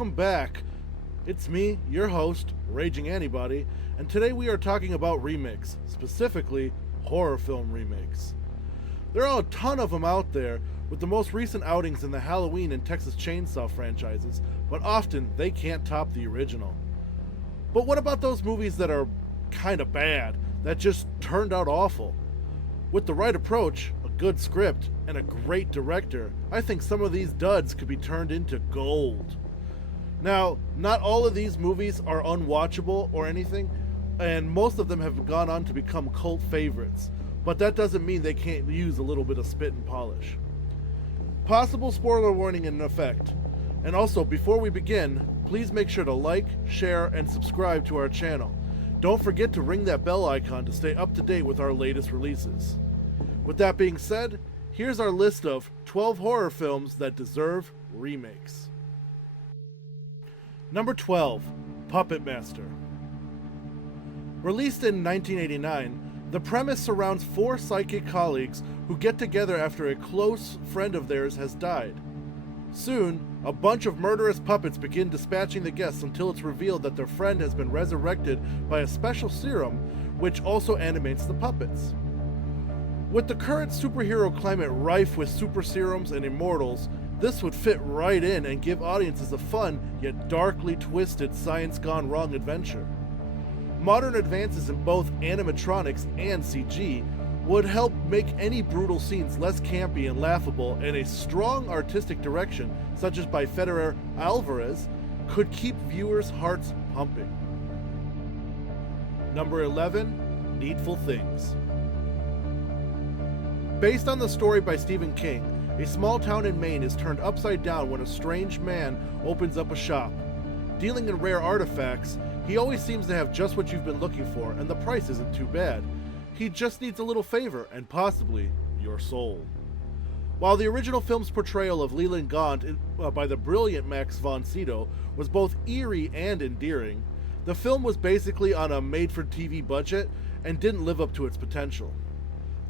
welcome back. It's me, your host, Raging Antibody, and today we are talking about remakes, specifically horror film remakes. There are a ton of them out there, with the most recent outings in the Halloween and Texas Chainsaw franchises, but often they can't top the original. But what about those movies that are kinda bad, that just turned out awful? With the right approach, a good script, and a great director, I think some of these duds could be turned into gold. Now, not all of these movies are unwatchable or anything, and most of them have gone on to become cult favorites, but that doesn't mean they can't use a little bit of spit and polish. Possible spoiler warning in effect. And also, before we begin, please make sure to like, share, and subscribe to our channel. Don't forget to ring that bell icon to stay up to date with our latest releases. With that being said, here's our list of 12 horror films that deserve remakes. Number 12, Puppet Master. Released in 1989, the premise surrounds four psychic colleagues who get together after a close friend of theirs has died. Soon, a bunch of murderous puppets begin dispatching the guests until it's revealed that their friend has been resurrected by a special serum, which also animates the puppets. With the current superhero climate rife with super serums and immortals, this would fit right in and give audiences a fun, yet darkly twisted science gone wrong adventure. Modern advances in both animatronics and CG would help make any brutal scenes less campy and laughable, and a strong artistic direction, such as by Federer Alvarez, could keep viewers' hearts pumping. Number 11, Needful Things. Based on the story by Stephen King, a small town in Maine is turned upside down when a strange man opens up a shop. Dealing in rare artifacts, he always seems to have just what you've been looking for, and the price isn't too bad. He just needs a little favor, and possibly your soul. While the original film's portrayal of Leland Gaunt by the brilliant Max von Sydow was both eerie and endearing, the film was basically on a made-for-TV budget and didn't live up to its potential.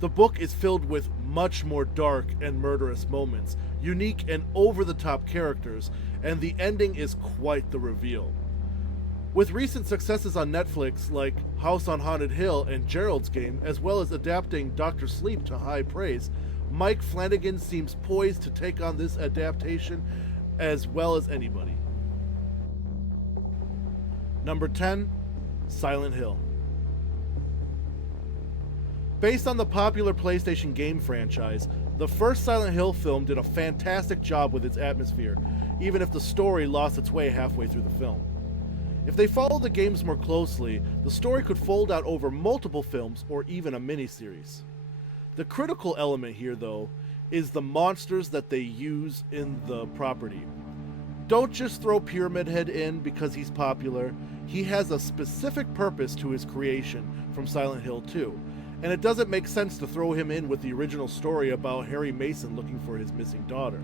The book is filled with much more dark and murderous moments, unique and over-the-top characters, and the ending is quite the reveal. With recent successes on Netflix like House on Haunted Hill and Gerald's Game, as well as adapting Dr. Sleep to high praise, Mike Flanagan seems poised to take on this adaptation as well as anybody. Number 10, Silent Hill. Based on the popular PlayStation game franchise, the first Silent Hill film did a fantastic job with its atmosphere, even if the story lost its way halfway through the film. If they follow the games more closely, the story could fold out over multiple films or even a miniseries. The critical element here, though, is the monsters that they use in the property. Don't just throw Pyramid Head in because he's popular. He has a specific purpose to his creation from Silent Hill 2, and it doesn't make sense to throw him in with the original story about Harry Mason looking for his missing daughter.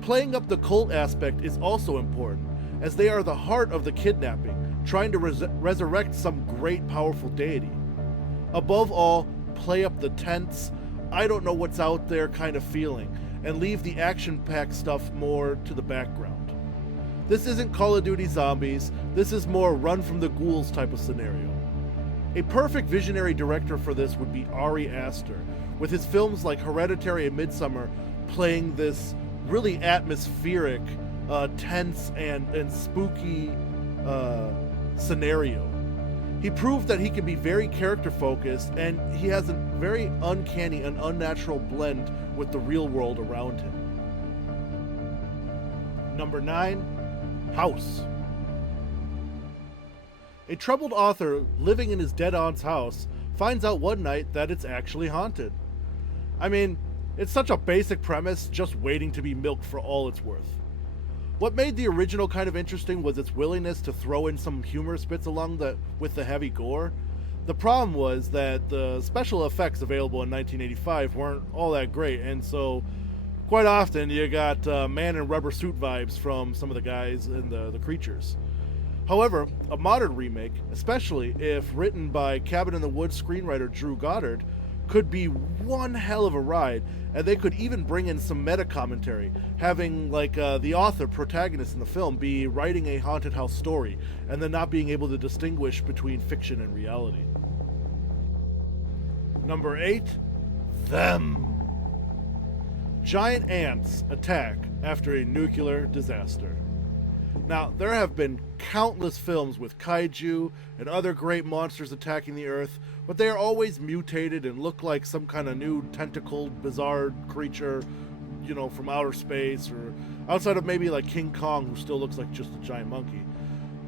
Playing up the cult aspect is also important, as they are the heart of the kidnapping, trying to resurrect some great powerful deity. Above all, play up the tense, I don't know what's out there kind of feeling, and leave the action-packed stuff more to the background. This isn't Call of Duty Zombies, this is more Run from the Ghouls type of scenario. A perfect visionary director for this would be Ari Aster, with his films like Hereditary and Midsommar playing this really atmospheric, tense and spooky scenario. He proved that he can be very character focused, and he has a very uncanny and unnatural blend with the real world around him. Number 9, House. A troubled author living in his dead aunt's house finds out one night that it's actually haunted. I mean, it's such a basic premise, just waiting to be milked for all it's worth. What made the original kind of interesting was its willingness to throw in some humorous bits with the heavy gore. The problem was that the special effects available in 1985 weren't all that great, and so quite often you got man in rubber suit vibes from some of the guys and the creatures. However, a modern remake, especially if written by Cabin in the Woods screenwriter Drew Goddard, could be one hell of a ride, and they could even bring in some meta commentary, having the author protagonist in the film be writing a haunted house story and then not being able to distinguish between fiction and reality. Number 8, Them. Giant ants attack after a nuclear disaster. Now, there have been countless films with kaiju and other great monsters attacking the Earth, but they are always mutated and look like some kind of new tentacled, bizarre creature, from outer space, or outside of maybe like King Kong, who still looks like just a giant monkey.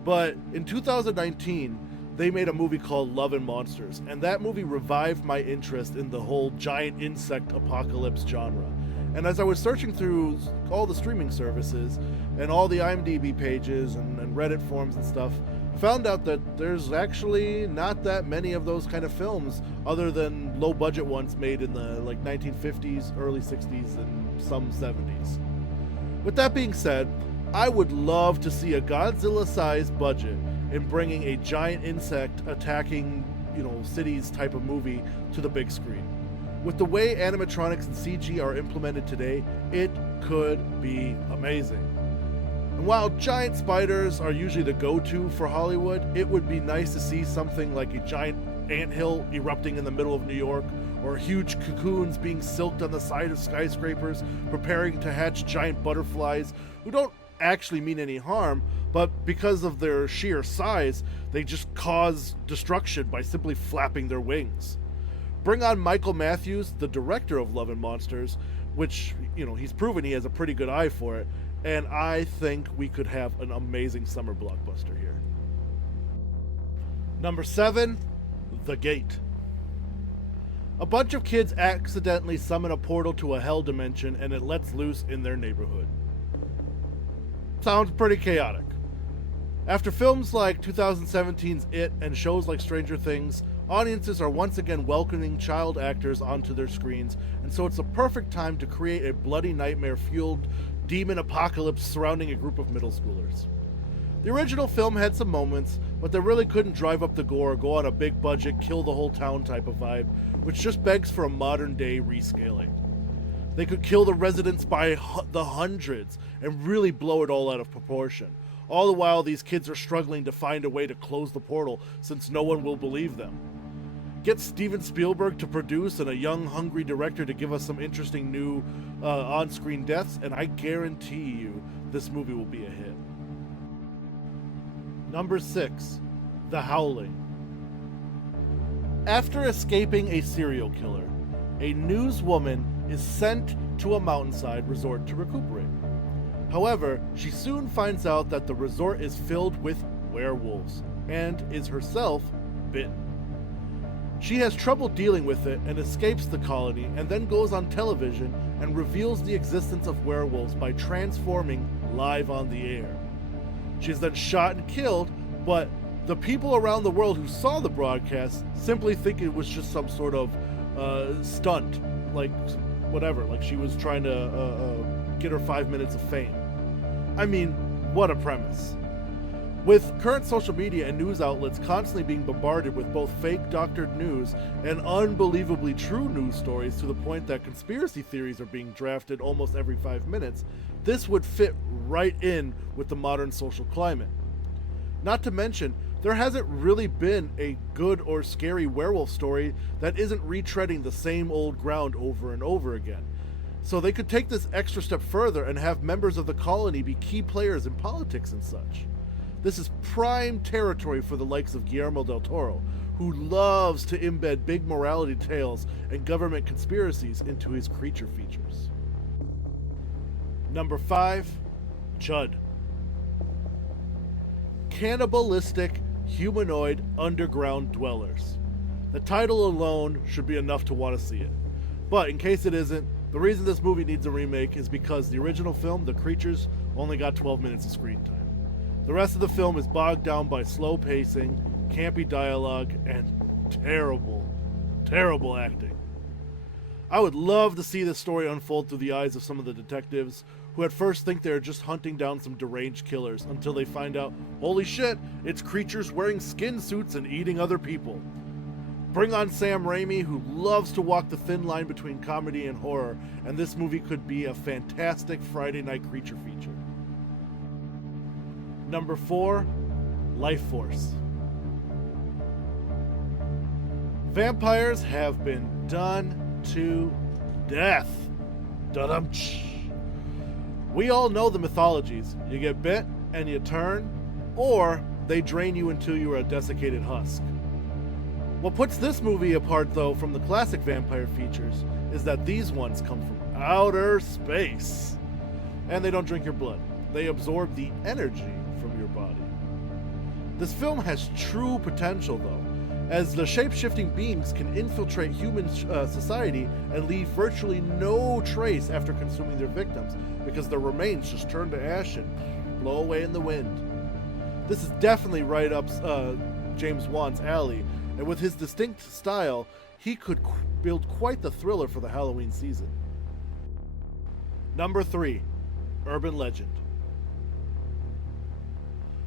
But in 2019, they made a movie called Love and Monsters, and that movie revived my interest in the whole giant insect apocalypse genre. And as I was searching through all the streaming services and all the IMDb pages and Reddit forums and stuff, I found out that there's actually not that many of those kind of films other than low budget ones made in the 1950s, early 60s, and some 70s. With that being said, I would love to see a Godzilla-sized budget in bringing a giant insect attacking, cities type of movie to the big screen. With the way animatronics and CG are implemented today, it could be amazing. And while giant spiders are usually the go-to for Hollywood, it would be nice to see something like a giant anthill erupting in the middle of New York, or huge cocoons being silked on the side of skyscrapers, preparing to hatch giant butterflies who don't actually mean any harm, but because of their sheer size, they just cause destruction by simply flapping their wings. Bring on Michael Matthews, the director of Love and Monsters, which, he's proven he has a pretty good eye for it, and I think we could have an amazing summer blockbuster here. Number 7, The Gate. A bunch of kids accidentally summon a portal to a hell dimension and it lets loose in their neighborhood. Sounds pretty chaotic. After films like 2017's It and shows like Stranger Things, audiences are once again welcoming child actors onto their screens, and so it's a perfect time to create a bloody nightmare-fueled demon apocalypse surrounding a group of middle schoolers. The original film had some moments, but they really couldn't drive up the gore, go on a big budget, kill the whole town type of vibe, which just begs for a modern-day rescaling. They could kill the residents by the hundreds and really blow it all out of proportion. All the while, these kids are struggling to find a way to close the portal since no one will believe them. Get Steven Spielberg to produce and a young, hungry director to give us some interesting new on-screen deaths, and I guarantee you this movie will be a hit. Number 6, The Howling. After escaping a serial killer, a newswoman is sent to a mountainside resort to recuperate. However, she soon finds out that the resort is filled with werewolves and is herself bitten. She has trouble dealing with it and escapes the colony, and then goes on television and reveals the existence of werewolves by transforming live on the air. She is then shot and killed, but the people around the world who saw the broadcast simply think it was just some sort of stunt, like she was trying to get her 5 minutes of fame. I mean, what a premise. With current social media and news outlets constantly being bombarded with both fake doctored news and unbelievably true news stories to the point that conspiracy theories are being drafted almost every 5 minutes, this would fit right in with the modern social climate. Not to mention, there hasn't really been a good or scary werewolf story that isn't retreading the same old ground over and over again. So they could take this extra step further and have members of the colony be key players in politics and such. This is prime territory for the likes of Guillermo del Toro, who loves to embed big morality tales and government conspiracies into his creature features. Number 5, Chud. Cannibalistic humanoid underground dwellers. The title alone should be enough to want to see it. But in case it isn't, the reason this movie needs a remake is because the original film, the creatures, only got 12 minutes of screen time. The rest of the film is bogged down by slow pacing, campy dialogue, and terrible, terrible acting. I would love to see this story unfold through the eyes of some of the detectives, who at first think they're just hunting down some deranged killers, until they find out, holy shit, it's creatures wearing skin suits and eating other people. Bring on Sam Raimi, who loves to walk the thin line between comedy and horror, and this movie could be a fantastic Friday night creature feature. Number 4, Life Force. Vampires have been done to death. Da-dum-tsh. We all know the mythologies. You get bit and you turn, or they drain you until you are a desiccated husk. What puts this movie apart, though, from the classic vampire features is that these ones come from outer space. And they don't drink your blood. They absorb the energy from your body. This film has true potential, though, as the shape-shifting beings can infiltrate human society and leave virtually no trace after consuming their victims, because their remains just turn to ash and blow away in the wind. This is definitely right up James Wan's alley, and with his distinct style, he could build quite the thriller for the Halloween season. Number 3, Urban Legend.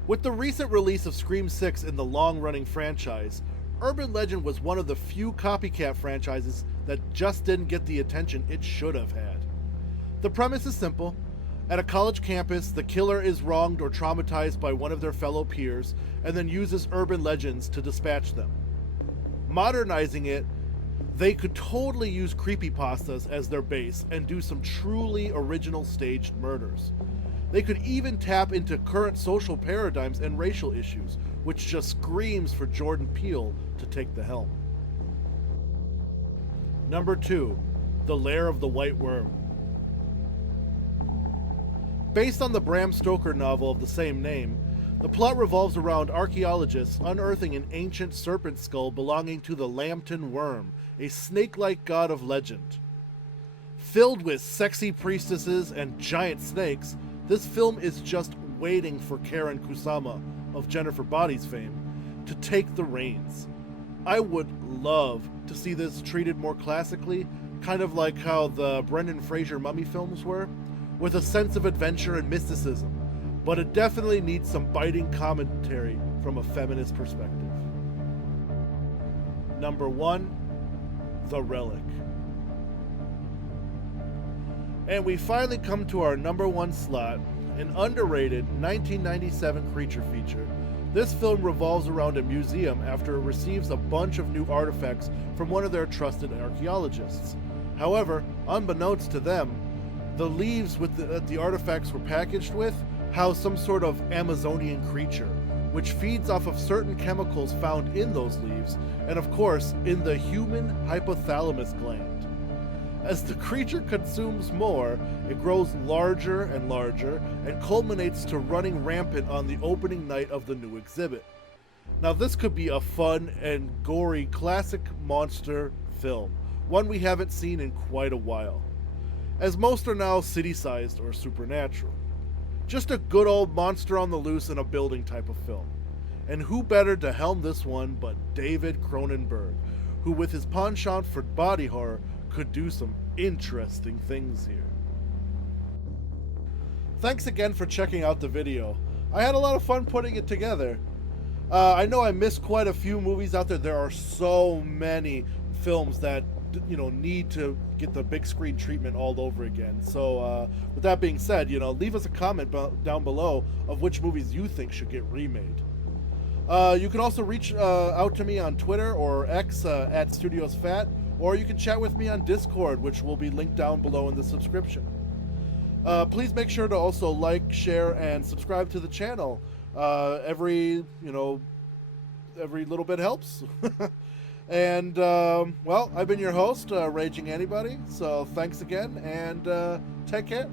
With the recent release of Scream 6 in the long-running franchise, Urban Legend was one of the few copycat franchises that just didn't get the attention it should have had. The premise is simple. At a college campus, the killer is wronged or traumatized by one of their fellow peers and then uses urban legends to dispatch them. Modernizing it, they could totally use creepypastas as their base and do some truly original staged murders. They could even tap into current social paradigms and racial issues, which just screams for Jordan Peele to take the helm. Number 2, The Lair of the White Worm. Based on the Bram Stoker novel of the same name, the plot revolves around archaeologists unearthing an ancient serpent skull belonging to the Lambton Worm, a snake-like god of legend. Filled with sexy priestesses and giant snakes, this film is just waiting for Karen Kusama, of Jennifer Body's fame, to take the reins. I would love to see this treated more classically, kind of like how the Brendan Fraser Mummy films were, with a sense of adventure and mysticism, but it definitely needs some biting commentary from a feminist perspective. Number 1, The Relic. And we finally come to our number 1 slot, an underrated 1997 creature feature. This film revolves around a museum after it receives a bunch of new artifacts from one of their trusted archaeologists. However, unbeknownst to them, the leaves with the artifacts were packaged with house some sort of Amazonian creature, which feeds off of certain chemicals found in those leaves, and of course, in the human hypothalamus gland. As the creature consumes more, it grows larger and larger, and culminates to running rampant on the opening night of the new exhibit. Now this could be a fun and gory classic monster film, one we haven't seen in quite a while, as most are now city-sized or supernatural. Just a good old monster on the loose in a building type of film. And who better to helm this one but David Cronenberg, who with his penchant for body horror could do some interesting things here. Thanks again for checking out the video. I had a lot of fun putting it together. I know I missed quite a few movies out there. There are so many films that need to get the big screen treatment all over again. So with that being said, leave us a comment down below of which movies you think should get remade. You can also reach out to me on Twitter or X at StudiosFat, or you can chat with me on Discord, which will be linked down below in the subscription. Please make sure to also like, share, and subscribe to the channel. Every little bit helps. And, well, I've been your host, Raging Anybody, so thanks again, and take care.